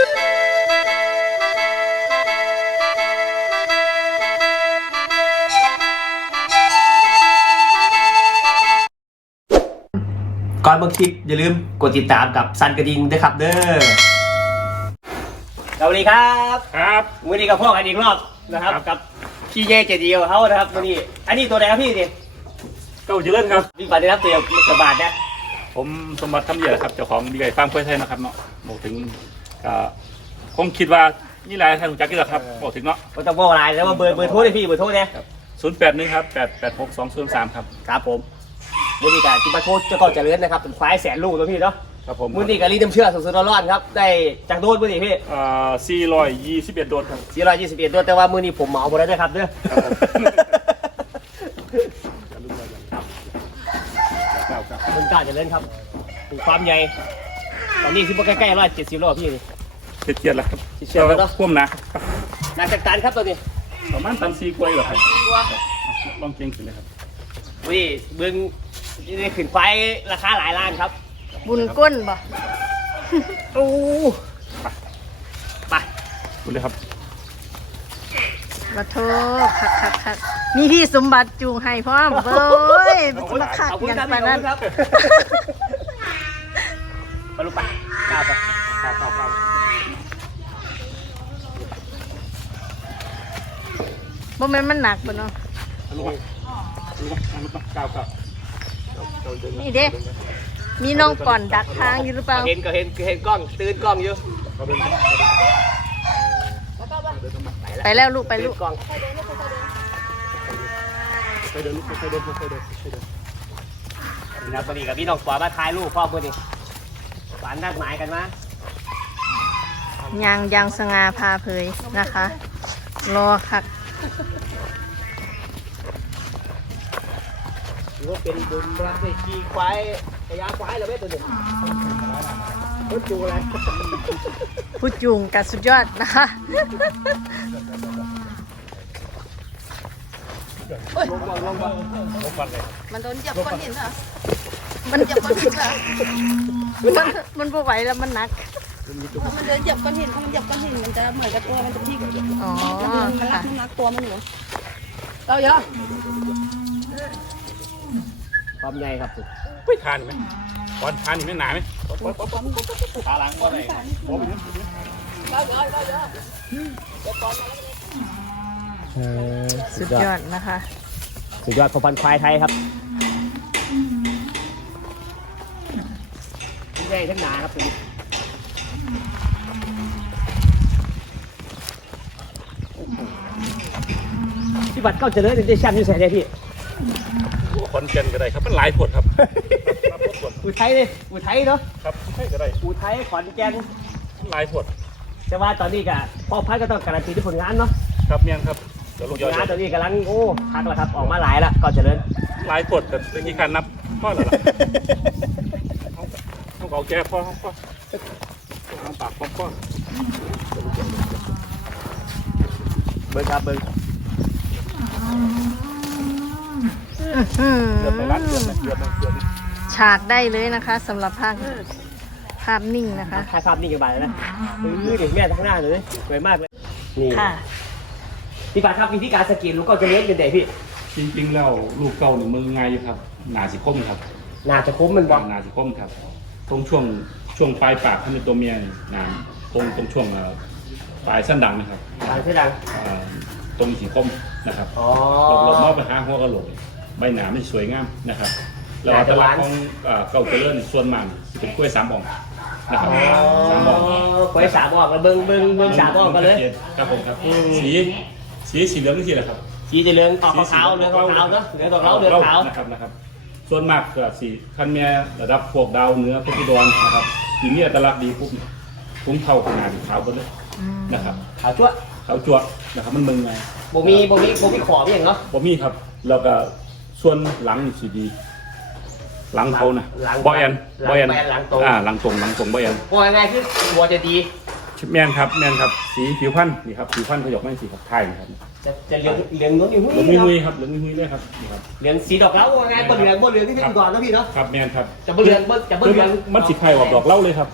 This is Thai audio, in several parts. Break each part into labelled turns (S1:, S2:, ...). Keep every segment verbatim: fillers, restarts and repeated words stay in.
S1: ก่อนเบิ่งคลิปอย่าลืมกดติดตามกับซันกระดิ่งด้วยครับเด้อสวัสดีครับ
S2: ครับ
S1: วันนี้กับพ่อกันอีกรอบนะครับกับพี่เย่เจดีของเขานะครับวันนี้อันนี้ตัวไหนครับพี่นี่
S2: เก้าเจริญครับ
S1: วิ่งไปได้รับตัวกระบาดนะ
S2: ผมสมบัติคำเยอะครับเจ้าของดีไก่ฟาร์มกล้วยไทยนะครับเนาะบอกถึงก็คงคิดว่านี่หลายท่านรู้จักกันแล้วครับบอกถึงเนาะ
S1: ก็ต้องบอกอะไรแล้วว่าเบอร์เบอร์โทรได้พี่เบอร์โทรเนี่ย
S2: ศูนย์แปดหนึ่งครับแปดแปดหกสองศูนย์สามครับ
S1: ครับผมวันนี้การที่มาโทษเจ้าก่อนเจริญนะครับเป็นควายแสนลูกตัวพี่เนาะ
S2: ครับผม
S1: วันนี้การรีดน้ำเชื่อสุดๆร้อนๆครับได้จากโดนวันนี้พี่
S2: อ่าสี่ร้อยยี่สิบเอ็ดโดนครับ
S1: สี่ร้อยยี่สิบเอ็ดโดนแต่ว่ามื้อนี้ผมเหมาหมดแล้วด้วยครับเด้อมันกล้าเจริญครับถึงความใหญ่ตอนนี้สิบใกล้ๆร้อยเจ็ดสิบโลพี่นี่
S2: เจ็ดเจ็ดแล้วครับ
S1: เชื่อแล้วเนาะ
S2: พ่วงนะ
S1: หนักจากตันครับตัวนี้
S2: ประมาณตันสี่กล้วยเหรอครับลองเก่งขึ้นเลยครับ
S1: วิเบิ้งนี่ขึ้นไฟราคาหลายล้านครับ
S3: บุญก้นบ่
S1: โอ้ไป
S2: ดูเลยครับ
S3: มาโทษคักคักคักมีพี่สมบัติจูงให้พร้อมเบ้ยมาคักอย่างปานนั้น
S1: มาลุกไปก้าวไปก้าวก้าวก้าว
S3: บ่แม่นมันหนักบ่เนาะนี่เด้มีน้องก่อนดักทางอยู่หรือเปล่า
S1: เห็นก็เห็นเห็นกล้องตื่นกล้องอยู่
S3: ไปแล้วลูกไปลูก
S1: กล้อง
S2: ไปเดินไปเดินไปเดินไปเดิน
S1: นะพอดีกับพี่น้องขวามาถ่ายรูปพ่อพอดีหวานนัดหมายกันม
S3: ายางยางสง่าพาเผยนะคะรอคัก
S1: หรือว่าเป็นบุญรักในขี่ควายพยาควายเหรอแม่ตัวนี้พุทจูอะไร
S3: ผู้จูงกัดสุดยอดนะคะ
S1: ลงก่อนลงก่อนลงก่อนเลย
S3: มันโดนจับก้อนหินเหรอมันจับก้อนหินเหรอมันมันพอไหวแล้วมันหนัก
S4: มันเดินจับก้อนหินถ้ามันจับก้อนหินมันจะเหมือนกับตัวมันจะพลิก
S3: อ๋อ
S4: มันรักมันรักตัวมันอยู่เราเยอะ
S1: ความใหญ่ครับ
S2: ไปทานไหมก่อนทานนี่ไม่หนาไหมขาหลังก็ได้โอ้ไปนึก
S4: เราเยอะเราเยอะ
S3: สุดยอดนะคะ
S1: สุดยอดของพันควายไทยครับใหญ่ทั้งหนาครับตัวนี้พี่บัตรเข้าเจริญในแชมป์ยูใส่ได้พี่
S2: คอนเจนก็ได้ครับมันหลายผลครับ
S1: อุทัยเลยอุทัยเนาะ
S2: ครับอุทัยก็ได้
S1: อุทัยขอนแก่น
S2: หลายผล
S1: แต่ว่าตอนนี้ก็พ่อพัดก็ต้องการันตีที่ผลงานเนาะ
S2: ครับเมียงครับ
S1: ผลงานตอนนี้กำลังโอ้พักแล้วครับออกมาหลายละก่อนเจริญ
S2: หลายผลแต่ที่การนับพ่อเหรอต้องเอาแก้พ่อพ่อต้องปากพ่อพ่อ
S1: เบิ้งครับเบิ้ง
S3: ฉากได้เลยนะคะสำหรับภาพภาพนิ่งนะคะ
S1: ถ่ายภาพนิ่งกันไปนะเออเด็กแม่ทั้งหน้าเลยสวยมากเลยนี่
S3: ค่ะ
S1: พี่ปาครับวิธีการสกินลูกก็จะเลี้ยงเป็นเด็กพี่
S2: จริงๆแล้วลูกเก่าหนึ่งมือง่ายอยู่ครับหนาสิคมครับ
S1: หนาจะคมมันบ้าง
S2: หนาสิคมครับตรงช่วงช่วงปลายปากถ้าเป็นตัวเมียหนาตรงตรงช่วงปลายสั้นดังนะครับ
S1: ปลายสั้นดัง
S2: ตรงสีคมนะครับหลบๆมอบไปหาหัวกระโหลกใบหนาไม่สวยงามนะครับแล้วอัตลักษณ์ของเก่าเจริญส่วนมันเป็นกล้วยสามอ่องนะครับ
S1: สามอ่องกล้วยสามอ่องกันเบิ้งเบิ้งเบิ้งสามอ่องกันเลย
S2: ครับผมครับสีสีสีเหลืองนี่สีอะไรครับ
S1: สีจะเหลืองออกขาวเหลืองขาวเนาะเหลืองขาวเหลืองขาว
S2: นะครับนะครับส่วนมากก็สีคันเมียระดับพวกดาวเนื้อพวกที่ดอนนะครับสีนี้อัตลักษณ์ดีปุ๊บคุ้มเท่าขนาดขาวหมดเลยนะครับ
S1: ขาวจั่ว
S2: ขาวจั่วนะครับมันมึงไง
S1: บ่มีบ่มีบ่มีขอบอย่างเนาะ
S2: บ่มีครับแล้วก็ส่วนหลังสีดีหลังเขานะบอยแอนบอยแอนอ่าหลังตรงหลังตรงบอยแอน
S1: โอ้ยไงคือตัวจะดี
S2: แมนครับแมนครับสีผิวพันธุ์นี่ครับผิวพันธุ์ขยกไม่สีขับไทยนะครับ
S1: จะจะเหลืองเหลืองนุ่ม
S2: เหลืองมุ้ยครับเหลืองมุ้ยเลยครับนี่ครับ
S1: เหลืองสีดอกเล้าไงบนเหลืองบนเหลืองที่เป็นก่อนนะพี่เนาะ
S2: ครับแมนครับ
S1: จะบนเหลืองจะบนเหลือง
S2: มันสีไข่ออกดอกเล้าเลยครับ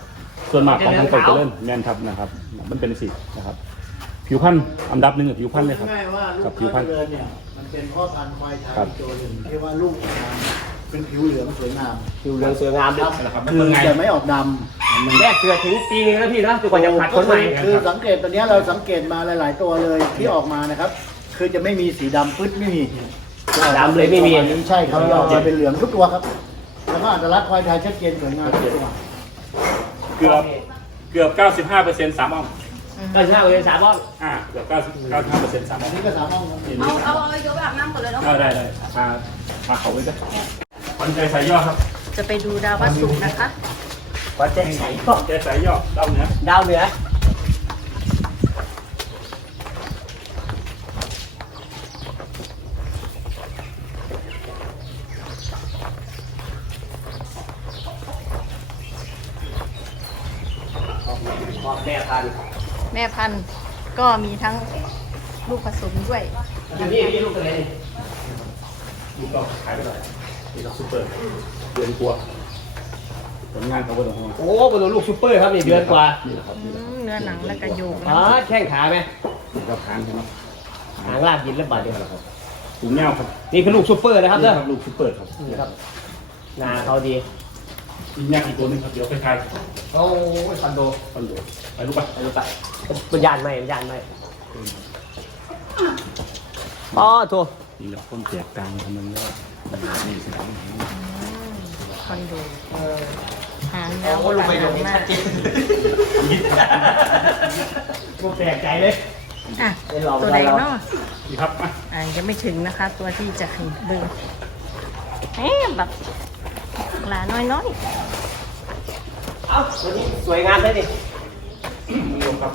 S2: ส่วนมากของทางเก่าเจริญแมนครับนะครับมันเป็นสีนะครับผิวพรรณอันดับหนึ่งกับผิวพรรณเลยครับ
S5: ง่ายๆว่าลูก
S2: กับผิวพรรณ
S5: เจริญเนี่ยมันเป็นพ่อพันธุ์ควายไทย
S2: ครับ
S5: ตัวหนึ่งที่ว่าลูกงามเป็นผิวเหลืองสวยงาม
S1: ผิวเหลืองสวยงามด้วย
S2: นะครับ
S5: คือ
S2: มันไง
S5: จะไม่ออกด
S1: แรกเกลือถึงปีนึงแล้วพี่นะจน
S5: ำ
S1: กว่าจะผัดคนใหม่
S5: คือสังเกตตอนนี้เราสังเกตมาหลาย ๆ ตัวเลยที่ออกมานะครับ คือจะไม่มีสีดำปึ๊ดไม่มี
S1: ดำเลยไม่มี
S5: อันนี้ใช่ครับจะออกมาเป็นเหลืองทุกตัวครับแล้วก็อัตลักษณ์ควายไทยชัดเจนสวยงามทุกตัว
S2: เกือบเกือบเก้าสิบห้าเปอร์เซ็นต์สามอ่อง
S1: ก็ใช่เลยสามบ้อง
S2: อ่าเกือบเก้าสิบเก้าสิบห้าเปอร์เซ็นต์สามอ่
S5: อั
S2: อน ง
S5: นี้ก็สามห้องครับ
S4: เอาเอาเอายกไปอาบน้ำก่อนเลยเนาะ
S2: ได้ได้ได้มามาเขาไว้กันคนใจสายย่อครับ
S3: จะไปดูดาววัดสุกร์นะคะ
S1: วัดแจ้งไสก็
S2: ใจสายย่อเต้าเนื้อ
S1: ดาวเหนือขอบแม่พันธุ์
S3: แม่พันธุ์ก็มีทั้งลูกผสมด้วย
S1: อยู่นี่พี่ลูกอะไรนี่
S2: ลูกก็ขายไปหน่อยนี่ก็ซูเปอร์เดือนกลัวผลงานเขาบนหัว
S1: โอ้บนลูกซูเปอร์ครับนี่เดือนกว่า
S2: นี่แหละครับ
S3: อืมเนื้อหนังและกระโยก
S1: อ๋อ
S3: นะ
S1: แข้งขาไหม
S2: นี่ก็ทานใช่ไหม
S1: หางลากยินแล้วบาดเดียว
S2: ครับถุงเงาครับ
S1: นี่คือลูกซูเปอร์นะครับ
S2: นี่
S1: เด้อ
S2: ครับลูกซูเปอร์ครับ
S1: นี่ครับหนาเขาดี
S2: อีกอย่างอีกตัวหนึงครับเดี๋ยวไปทาย
S1: โอ้ยคอนโด
S2: คอนโดไปลูกปะ
S1: ไปดูไปมันยานไหมมันยานไหมอ๋อโถ
S2: นี่แหละคนแจกตังค์ทำมันก็นี่สิครับ
S3: คอนโด
S1: เออ
S3: หาง
S1: แล้
S3: ยาว ว
S1: ก็ลงไปลง
S3: มา
S1: ชั
S3: ก
S1: ดเจนกูแปลกใจเลย
S3: อ่ะ
S1: ได้ลอง
S3: ตัวเล็กเนาะ
S2: นี่ครับมา
S3: อ่ะยังไม่ถึงนะคะ ตัวที่จะให้เบิ่งเอ๊ะแบบหลาน้อย
S1: เอ้าวันนี้สวยงามเลยดิ
S2: นี่ครับ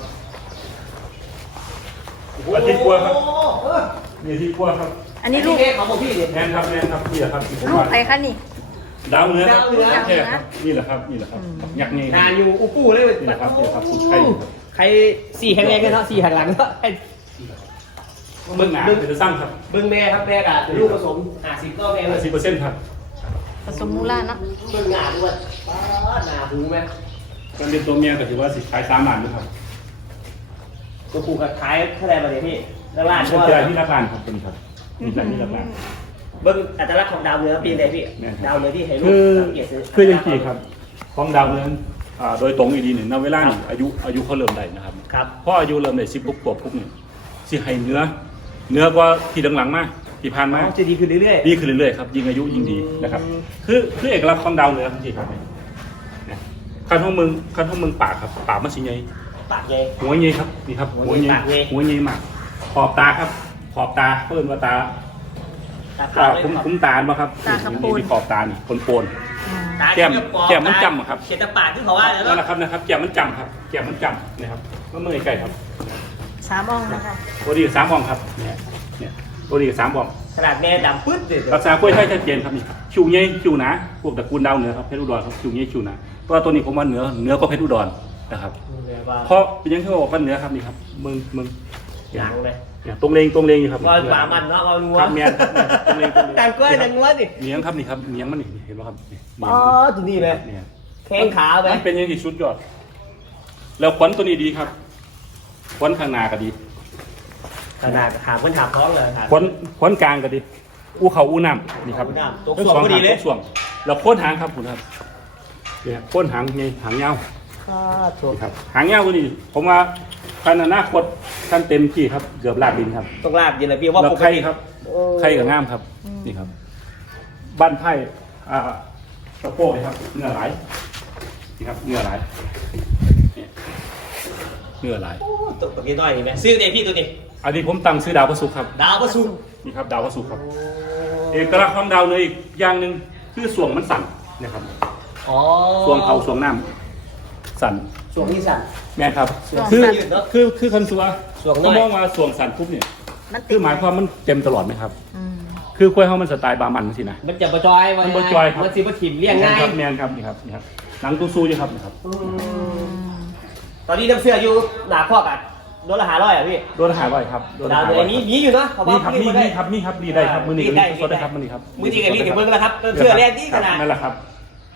S2: อาทิตย์กลัวครับ
S1: โอ้เออ
S2: นี่อาทิตย์กลัวครับ
S3: ๆ อันนี้ลูก
S1: เอ๊ะเขาบอกพี่ดิ
S2: แทนครับแทนครับนี่แหละครับที่ผม
S3: ลูก
S2: ว่า
S3: ใครคะนี่
S2: ดาวเนื้อครับ
S1: ดาวเนื้อ
S2: แท้ครับนี่แหละครับนี่แหละครับยักษ์นี่
S1: นานอยู่อุปูเลย
S2: นี่แหละครับนี่แหละครับสุดไทยครับ
S1: ใครสี่แข็งแรงกันเนาะสี่หักหลังเนาะให้
S2: เบื้องหน้าเป็นจะสร้างครับ
S1: เบิ้งแม่ครับแม่กับลูกผสมห้าสิบก็แม่เลย
S2: สิบเปอร์เซ็นต์ครับ
S3: ผสมมูล่าเนาะ
S1: เบิ้งหน้าด้วยป้าหน้าหูไหม
S2: การเป็นตัวเมียก็ถือว่าสิขายสามหมื่นนะครับ
S1: ตัวปูกับขายเท่าไหร่มาเนี่ยพี่ด้านล่าง
S2: เป็น
S1: ก็
S2: เจอที่รับการครับเป็นครับนี่แหละที่รับการ
S1: เบิ้งอัตลักษณ์ของดาวเรืองปีไหนพี่
S2: แม่นครับ
S1: ดาวเรืองที่ให้ลูก
S2: คือ
S1: สังเกตซื้อ
S2: คือยังกี่ครับของดาวเรืองอ่าโดยตรงอีดีหนึ่งณเวลานี่อายุอายุเขาเริ่มได้นะครับ
S1: ครับ
S2: เพราะอายุเริ่มได้สิบปุ๊บกว่าปุ๊บเนี่ยสิให้เนื้อ เนื้อกว่าที่หลังๆมาที่ผ่านมา
S1: จะดีขึ้นเรื่อย
S2: ดีขึ้นเรื่อยๆครับยิ่งอายุยิ่งดีนะครับ คือคือเอกลักษณ์ของดาวเรืองจริงๆครับเนี่ยคันท้องเมืองคันท้องเมืองปากครับปากมันสีใหญ่
S1: ๆปากใหญ่
S2: หัวใหญ่ครับนี่ครับ
S1: หัวใหญ่ปากใหญ่
S2: หัวใหญ่มากขอบตาครับ ขอบตาเพิ่นว่าตา
S1: ตา
S2: อ่า
S1: ขาวเลย
S2: คุ้ม
S1: ครับ
S2: คุ้มตาบ่ครับ
S3: ตาขาวปูน
S2: นี่ขอบตานี่ปนปน
S3: อืม
S1: ตา
S2: แก้ม
S1: เขียวปอก
S2: แก้มมันจำอะครับ
S1: เขียนแต่ปากที่เขาว่าแล้ว
S2: นั่นแห
S1: เนาะ
S2: ละครับนะครับแก้มมันจำครับแก้มมันจำนะครับก็มือใกล้ครับ
S3: สามอ่องนะคะ
S2: ตัวดีกับสามบองครับเนี่ยเนี่ยตัวดีกับสามบอง
S1: ขนาดแม่ดำปึ๊ดเลย
S2: รักษากล้วยไทยชัดเจนครับนี่คิวใหญ่คิวหนาพวกตระกูลดาวเหนือครับเพชรอุดรครับคิวใหญ่คิวหนาเพราะว่าตัวนี้ผมว่าเหนือเหนือก็เพชรอุดรนะครับ เพราะเป็นยังที่บอกว่าเหนือครับนี่ครับมึงมึง
S1: หลังเลย
S2: เนี่ยตรงเลงตรงเลงอยู่ครับ
S1: ว่าป่ามันเนาะเอานัว
S2: ครับเมียนครับตรงเลงตรงเลง
S1: ตามกล้วยตามงัวสิ
S2: เมียงครับนี่ครับเมียงมันนี่เห็นไหมครับนี่เมีย
S1: อ๋
S2: ง
S1: อ
S2: มัน
S1: ตัวนี้เลย
S2: เนี่ย
S1: แข้งขาไป
S2: มันเป็นอยังที่สุดยอด แล้วขวัญตัวนี้ดีครับขวัญข้างหน้าก็ดี
S1: ขนาดขามันถามท้องเลย
S2: ขวัญขวัญกลางก็ดีอู้เขาอู้น้ำนี่ครับ
S1: อู้น้ำตัวส่วงพอดีเลย
S2: ตัวส่วงแล้วโค้นหางครับคุณครับเนี่ยโค้นหางไงหางยาว
S1: ก็ถูก
S2: นี่ครับหางยาวตัวนี้ ผมว่าท่านอนาคตท่านเต็มที่ครับเกือบลาดดินครับ
S1: ต้องลาบเย็นเลยพี่ว่า
S2: แล้ว
S1: ปก
S2: ไข่
S1: ติ
S2: ครับไข่กับง่ามครับนี่ครับ บ้านไผ่อ่าสะโพกเลยครับเนื้อหลายนี่ครับเนื้อหลายเนี่ยเนื้อหลาย
S1: โอ้ตัวตัวนี้น้อยนี่ไหมซื้อเด็พี่ตัวนี้
S2: อันนี้ผมตั้งซื้อดาวพระศุกร์ครับ
S1: ดาวประสุน
S2: นี่ครับดาวพระศุกร์ครับ เอกลักษณ์ของดาวเลยอีกอย่างหนึ่งคือส่วงมันสั่นนะครับ
S1: อ๋อ
S2: ส่วงเขาส่วงน้ำสั่น
S1: ส่วงนี้สั่น
S2: แม่นครับ
S1: ส่วง
S2: คือ
S1: สั่นเนอะ
S2: คือคือคนสัว
S1: ส่วงน้
S2: ก็
S1: อย
S2: มองว่าส่วงสั่นปุ๊บเนี่ย
S3: มันติ
S2: คื
S3: ด
S2: อหมายความมันเต็มตลอดไหมครับ
S3: อืม
S2: คือกล้วยเขามันสไตล์บามันสินะ
S1: มันจะประจอย
S2: มันบ่จอยครับ
S1: มันสิบถิ่มเรียงง่าย
S2: ครับแมนครับนี่ครับนี่ครับหนังตู้สู้อยู่ครับนี่ครับ
S1: อืมตอนนี้น้ำเสื้ออยู่หนาข้อกันโดนละหาร้อยอ่ะพี่
S2: โดนหาบ่อยครับโดน
S1: ดาว
S2: หา
S1: เดื
S2: บ่
S1: อ
S2: อน ย
S1: นี้มีอยู่นะเขา
S2: นี่
S1: ว่า
S2: ครับ
S1: มี
S2: นี่
S1: ได้
S2: นี่ครับนี่ครับรีได้ครับมือนี้
S1: รีดได้
S2: รีดสดได้ครับมือนี้ครับ
S1: มือจริงกับรีดถึงเบิ้งแล้วครับเสื้อแรกนี่ขนาด
S2: นั่นแหละครับ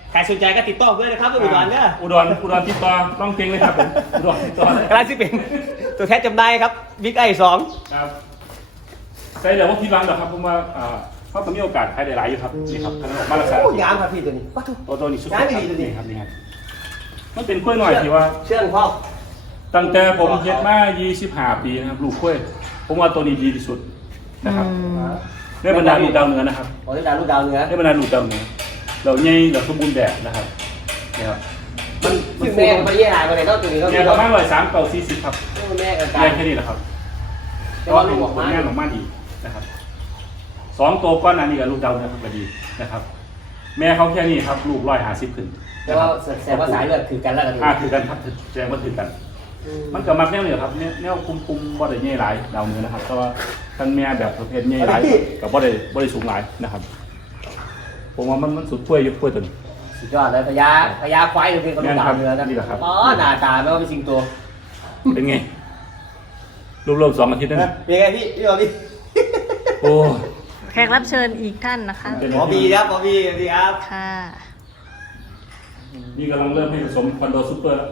S1: ใครสนใจก็ติดต่อด้วยนะครับอุดรเนี่ย
S2: อุดรอุดรติดต่อต้องเก่งเลยครับผมอุดรติดต่อเลย
S1: กำลังที่เป็นตัวแทนจำหน่ายครับบิ๊กไอสอง
S2: ครับใช่เดี๋ยวว่าพี่รังเหรอครับผมว่าอ่าเขาจะมีโอกาสขายได้หลายอยู่ครับนี่ครับขนาดออกมาลักษณะ
S1: โอ้ยามครับพี่ตัวนี้วัตถุ
S2: ตัวตัวนี้สุด
S1: ย้ายไม่ดีตัวนี้
S2: ครับนี่ครับมันเป็นกล้วยหน่อยที่ว่า
S1: เชื่องพ่อ
S2: ตั้งแต่ผมเฮ็ดมายี่สิบห้าปีนะครับลูกกล้วยผมว่าตัวนี้ดีที่สุดนะครับเรื่องบรรดาลูกดาวเหนือนะครับ
S1: โอ้ยดาวลูกดาวเนื้อ
S2: เรื่องบรรดาลูกดาวเหนือเราใหญ่เราสมบูรณ์แบบนะครับนี่ครับมัน
S1: ซึ่งแม่ก็ไม่ได้หายไปไหนนอกตัวนี้ก็
S2: เนี่ยประมาณร้อยสามเก้าสี่สิบครับ
S1: แม่กัน
S2: ใหญ่แค่นี้แหละครับ
S1: แต่ว่าลูกออก
S2: ผ
S1: มา
S2: ลงานออกมาดีนะครับสองตัวก้อนอันนี้กับลูกดาวนะครับก็ดีนะครับ แม่เขาแค่นี้ครับลูกร้อยห้าสิบขึ้น
S1: แต่ว่าแสดงว่าสายเลือดคือกันแล้วกัน
S2: อ่าคือกันครับแสดงว่าคือกัน มันก็มักแนวเหนือครับแนวแนวคุมคุมบ่ได้ใหญ่หลายดาวเหนือนะครับแต่ว่าท่านแม่แบบประเภทใหญ่หลายกับบ่ได้บ่ได้สูงหลายนะครับผมว่ามันมันสุดถ้วยยุคถ้วยตัวนี้
S1: สุดยอดเลยพญาพญาควายตัวนี้ก็ลูกดาวเนื้อนะ
S2: นี่แหละครับ
S1: อ๋อหน้าตาไม่ว่าเป็นสิงโต
S2: เป็นไงรวมๆสองอาทิตย์นั่น
S1: เป็นไงพี่พี่บอบี้
S2: โอ้
S3: แขกรับเชิญอีกท่านนะคะ
S1: หมอบีครับหมอบีสวัสดีครับ
S3: ค่ะ
S2: นี่กำลังเริ่มให้ผสมคอนโดซูเปอร์แล้ว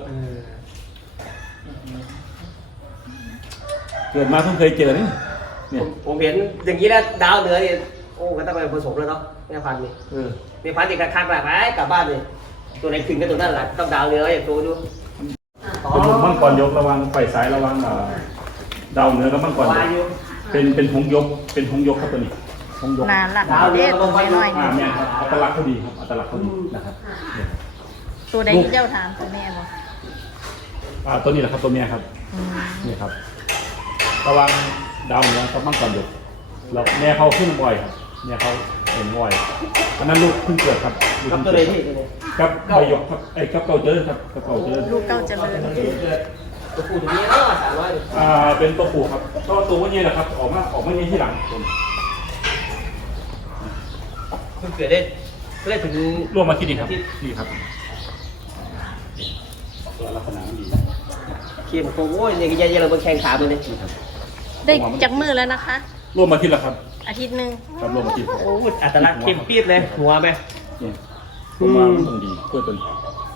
S2: เกิดมาเพิ่งเคยเจอนี่เนี่ย
S1: ผมเห็นอย่างนี้แล้วดาวเหนือนี่โอ้ก็ต้องไปผสมแล้วเนาะแม่พันธุ์นี่
S2: เออ
S1: แม่พันธุ์นี่คักๆแบบไปกลับบ้านนี่ตัวไหนขึ้นก็ตัวนั้นแหละต้องดาวเหนืออย่างตัวดู
S2: เป็นลูกมังกรยกระวังไฟสายระวังอ่าดาวเหนือกับมังกรยก
S1: วายุ
S2: เป็นเป็นหงส์ยกเป็นหงส์ยกครับตัวนี้หงส์ยก
S3: นานละเด็กตัวน้อยๆ
S2: อ่า
S3: นี่
S2: แม่ครับอัตลักษณ์เขาดีครับอัตลักษณ์เขาดีนะครับเนี่ย
S3: ตัวใดที่เจ้าถามตัวแม่บอก
S2: อ่าตัวนี้แหละครับตัวเมียครับ
S3: อืม
S2: นี่ครับระวังดาวเหนือกับมังกรยกแล้วแม่เขาขึ้นบ่อยครับแม่เขาเป็นบ่อยอันนั้นลูกเพิ่งเกิดครับลูก
S1: กับ
S2: เพิ่ง
S1: ตัวไหน
S2: เกิด
S1: พี่ตัวนี้
S2: กับใบหยกครับไอ้กับเก่าเจริญครับกับเก่าเจริญ
S3: ลูกเก้าเจริญ
S1: ตัวผู้ตัวนี้เนาะสามร้อย
S2: อ่าเป็นตัวผู้ครับก็ตัวพวกนี้แหละครับออกมาออกมาเนี้ที่หลังผม
S1: เพิ่งเกิดได้ก็ได้ถึง
S2: ร่วมมาที่นี่ครับนี่ครับตัวลักษณะมันดี
S1: เข็มโค้งโอ้ยเนี่ยยังยังเราแข่งขาตัวนี้
S3: ได้จากมือแล้วนะคะ
S2: ร่วมมาที่ละครับ
S3: อาทิตย์หนึ่ง
S2: ครับร่วมมาที่
S1: โอ้ยอัตลักษณ์เข้มปี๊ดเลยหัวไหม
S2: นี่ผมว่ามันต้องดีเพื่อตัวนี้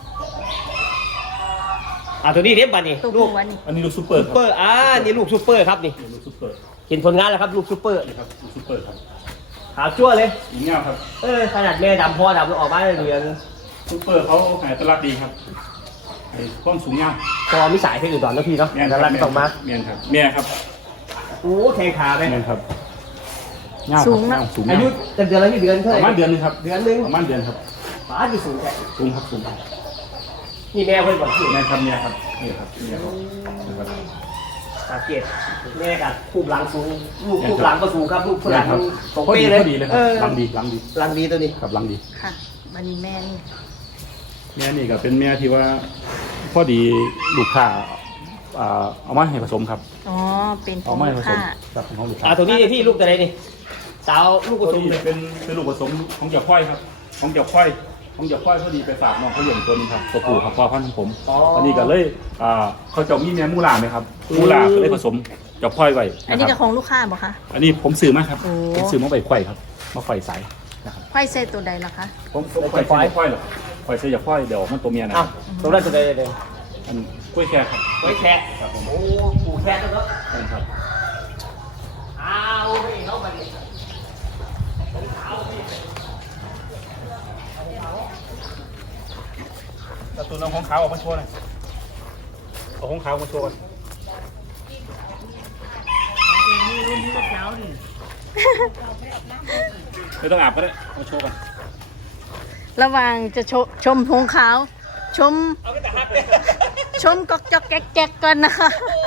S1: อ่ะตัวนี้เรียบบันนี่
S3: ตัว
S1: ลู
S3: ผู้
S1: ก
S3: วันนี้
S2: อันนี้ลูกซูเปอร์
S1: ซุป
S2: ครับ
S1: เปอร์อ่านี่ลูกซุปเปอร์ครับนี่
S2: ลูกซูเปอร์
S1: เห็นผลงานแล้วครับลูกซุปเปอร์
S2: นี่ครับลูกซูเปอร์ครับ
S1: ขาวจั่วเลย
S2: อีกเงาครับ
S1: เออขนาดแม่ดำพ่อดำแล้วออกมาเหลือง
S2: ซูเปอร์เขาหายตลาดดีครับไอ้ความสูงเงา
S1: พอมิสายเพชรอุดรแล้วพี่เนาะ
S2: แม่น
S1: แล้ว
S2: ครั
S1: รันต้องมา
S2: แม่นครับแม่ครับ
S1: โอ้แข่งขาไหม
S2: แม่นครับเงาครับ
S3: สูงนะ
S2: เงาสูง
S1: อายุเดือนเดือนละที่เดือนเท่า
S2: ป
S1: ไหร่
S2: ระมาณเดือนหนึงครับ
S1: เดือนหนึง
S2: ประมาณเดือนครับ
S1: ป้าอยู่สูงแค่
S2: สูงครับสูงครับ
S1: นี่แม่เพิ่นบอกสูง
S2: แม่ครับเนี่ยครับนี่ครับเนี่ยครับนะครับ
S1: สังเกตแม่กับคูบหลังสูงลูกคูบหลังก็สูงครับลูกคูบหลัง
S2: ครับ
S1: ตรง
S2: พอ
S1: เป๊ะ
S2: ดี
S1: เลย
S2: พอดีเลยค
S1: เอ
S2: รับ
S1: อ
S2: ลังดีลังดี
S1: หลังดีตัวนี้
S2: ครับลังดี
S3: ค่ะบันนี้แม่นี่
S2: แม่นี่ก็เป็นแม่ที่ว่าพอดีลูกค้าอ่าเอามาให้ผสมครับ
S3: อ๋อ เป็นขอ
S2: เอา
S3: ง
S2: มาให้
S3: ลู
S2: ผ
S3: ก
S2: สม
S3: ค้า
S2: ครับของลูกค้า
S1: อ่าตัวนี้พี่ลูกตัวไหนนี่สาวลูก
S2: พ
S1: ผ
S2: อ
S1: สม
S2: ดีเป็นเป็นลูกผสมของเจ้าค่อยครับ ของเจ้าค่อยของเจ้าค่อยพอดีไปฝากน้องเขาเลี้ยงตัวนึงครับตัวปู่ครับพ่อพันธุ์ของผมอันนี้ก็เลยอ่าเขาเจะมีแม่มูลาไหมครับมูลาก็เลยผสมเจ้าค่อยไว้
S3: อัน
S2: นะ
S3: นี้
S2: ค
S3: ก็
S2: รับ
S3: ของลูกค้าบอกคะ
S2: อันนี้ผมซื้อมาครับ
S3: โอ้
S2: ผมซื้อมาไปไข่ครับมาไข่ใสนะครับ
S3: ไข่เส้ตัวใดล่ะคะ
S2: ผมไข่ใส่ไข่หรอไข่ใส่อย่าไข่เดี๋ยวมันตัวเมียนะ
S1: อ้าวตัวนั้นตัวไหนเลย
S2: อันกล้วยแค่ครับ
S1: ไว้แคะ
S2: ครับผม
S1: โอ้ปู่แคะแล้วเนาะ
S2: ครับ
S1: อ้าวไม่เข้ามาดิ
S2: แต่ตัวน้องของขาวออกมาโชว์หน่อยเอาของขาวมาโชว์กันไม่ต้องอาบก็ได้มาโชว์กัน
S3: ระหว่างจะชมชมหงขาว ชม
S1: เอาไปแต่ฮักเลย
S3: ชมกอกจอกแก๊กแก๊กก่อนนะคะ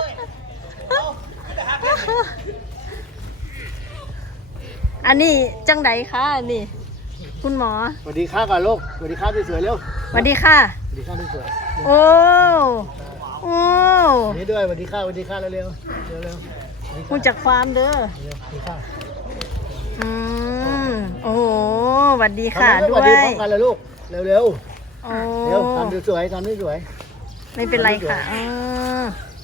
S3: อันนี้จังไดคะอันนี้คุณหมอ
S5: สวัสดีค่ะก่อนลูกสวัสดีค่ะสวยๆเร็ว
S3: สวัสดีค่ะ
S5: สวัสดีค่ะสวย
S3: โอ้ โอ้
S5: ๆนี่ด้วยสวัสดีค่ะสวัสดีค่ะเร็วๆเร็วๆ
S3: คุณจากฟาร์มเด้อ
S5: สวัสดีค่ะ
S3: อืม โอ้โหสวัสดีค่ะ
S5: ทำไมไม่
S3: ด้
S5: ส
S3: ว
S5: วัสดี
S3: ย
S5: พร้อมกันเลยลูกเร็ว
S3: โอ้
S5: ๆเร็วทำสวยๆทำสวย
S3: ไม่เป็นไรค่ะอืม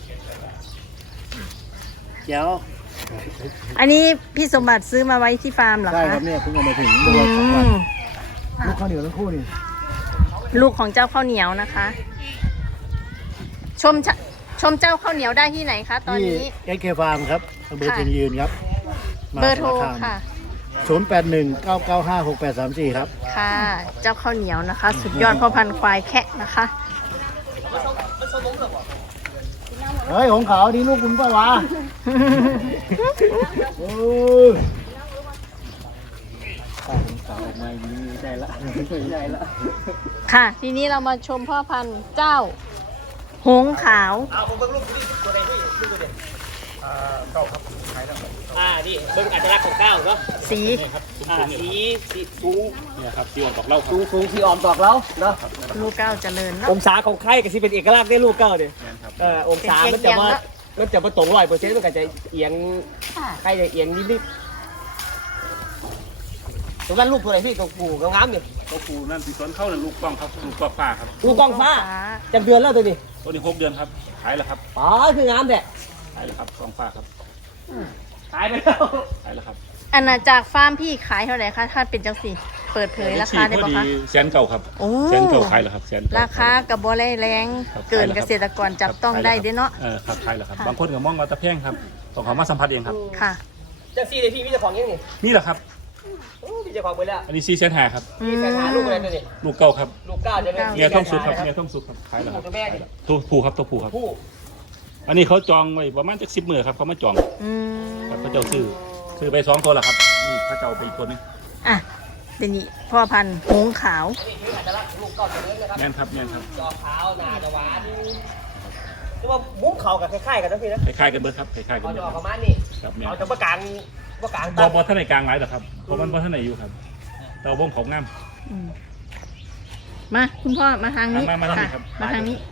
S5: ๆเจ๋ว
S3: อันนี้พี่สมบัติซื้อมาไว้ที่ฟาร์มเหรอ
S5: ใช่
S3: คะ
S5: ครับเนี่ยเพิ่งเอามาถึง
S3: อื
S5: เมื่อวันสองวัน
S3: ม
S5: ลูกข้าวเหนียวทั้งคู่นี่
S3: ลูกของเจ้าข้าวเหนียวนะคะ ชมชะชมเจ้าข้าวเหนียวได้ที่ไหนคะตอนนี้
S5: เอสเคฟาร์มครับอำเภอ
S3: ค่ะ
S5: เชียงยืนครับ
S3: เบอร์โทรค่ะ
S5: ศูนย์แปดหนึ่งเก้าเก้าห้าหกแปดสามสี่ครับ
S3: ค่ะ เจ้าข้าวเหนียวนะคะ สุดยอดพ่อพันธุ์ควายแคะนะคะ
S5: เฮ้ยของเขานี่ลูกคุณป้าวะโอ้ยของเขาออกมาอย่างนี้ได้ละได้ละ
S3: ค่ะ ทีนี้เรามาชมพ่อพันธุ์เจ้า หงส์ขาว
S1: เอาผมเบิ่งลูกนี่ตัวใดพี่ลูกตัวเดียวอ่านี่เบิ่งอัตลักษณ์ของเก้าเนาะ
S3: สี
S2: นี่ครับ
S1: อ่า
S2: สูงๆ
S1: สี
S2: นี่
S1: สีสูง
S2: เนี่ยครับสีออกดอกเหล่าครับ
S1: สูงสูงสีอ่อนตอกแล้วเนาะ
S3: ลูกเก้าเจริญเนาะ
S1: องศาของไข่ก็สิเป็นเอกลักษณ์ได้ลูกเก้าเนี่ย
S2: แม่นครับ
S1: เออองศามันจะว่ามันจะมาตรงร้อยเปอร์เซ็นต์มันก็จะเอียงไข่จะเอียงนิดๆตรงนั้นลูกตัวไหนพี่ตัวผูงามๆเนี่ย
S2: ตัวผูนั่นสีสวนเข้าหนึ่งลูกกล้องครับลูกกล้องฟ้าครับ
S1: ลูกกองฟ้าจำเดือนแล้วตัวนี้
S2: ตัวนี้หกเดือนครับขายแล้วครับ
S1: อ๋อคืองามแท้
S2: ขายแล้วครับกล้องฟ้าครับ
S1: ตายไปแล้ว
S2: ขายแล้วครับ
S3: อาณาจักรฟาร์มพี่ขายเท่าไหร่คะถ้าเป็นจังสีเปิดเผยราคาได้
S2: พอ
S3: ปะ
S2: ดี
S3: คะ
S2: แสนเก่าครับ
S3: โอ้
S2: แสนเก่าขายแล้วครับแสนเก่
S3: ราคากับบอแรง
S2: ครับ
S3: เกิน
S2: ขายแล้ว
S3: เก
S2: ครับ
S3: ษตรกรจับต้องได้เด้เนาะ
S2: เออครับขายแล้วครับ
S3: ค่ะ
S2: บางคนก็มองว่าตะแพงครับต้องเขามาสัมผัสเองครับ
S3: ค่ะ
S1: จังซี่เลยพี่มีเจ้าของยังนี่
S2: นี่แหละครับ
S1: โอ้มีเจ้าของไปแล้ว
S2: อันนี้ซีแสนหาครับ
S3: อื
S1: มี
S3: ม
S1: แฟนหาลูกอะไรตัวนี้
S2: ลูกเก่าครับ
S1: ลูกเก้าจะเป็น
S2: เมียท่องสุดครับเมียท่องสุดครับขายแล้วครับ
S1: ตัวแม่ดิ
S2: ตัวผู้ครับตัวผู้ครับ
S1: ผู้
S2: อันนี้เขาจองไว้ประมาณจักสิบมือครับเขามาจอง
S3: อืม
S2: ครับเขาเจ้าซื้อซื้อไปสองตัวแล้วครับนี่เขาเจ้าไปอีกตัวหนึง
S3: อ่ะเดี๋ยวนี้พ่อพันธุ์หงส์ขาว
S1: นี่คืออัตลักษณ์ลูกเก้าตัวนี้นะครับ
S2: แม่นครับแม่นครับ
S1: จอขาวหน้าจะหวานคือว่ามุ้งเขากับคล้ายๆกันนะพี่นะ
S2: คล้ายๆกันเบิดครับคล้ายๆกัน
S1: เอา
S2: เบิ
S1: จะ
S2: ด
S1: ออก
S2: ค
S1: ป
S2: รับ
S1: ระมาณนี้
S2: ครับแม่น
S1: เอา
S2: ค
S1: จะ
S2: รับ
S1: ประกลางประกลาง
S2: บ
S1: ตั
S2: อ
S1: ด
S2: บอท่านไหนกลางหลายหรอกครับเพราะมันบอท่านไหนอยู่ครับแต่ว่าบ่มของน้ำ
S3: อืมมาคุณพ่อมาทางนี้
S2: มามาทางนี้
S3: ค่ะ
S2: ครับ
S3: มาทางนี้
S2: ไป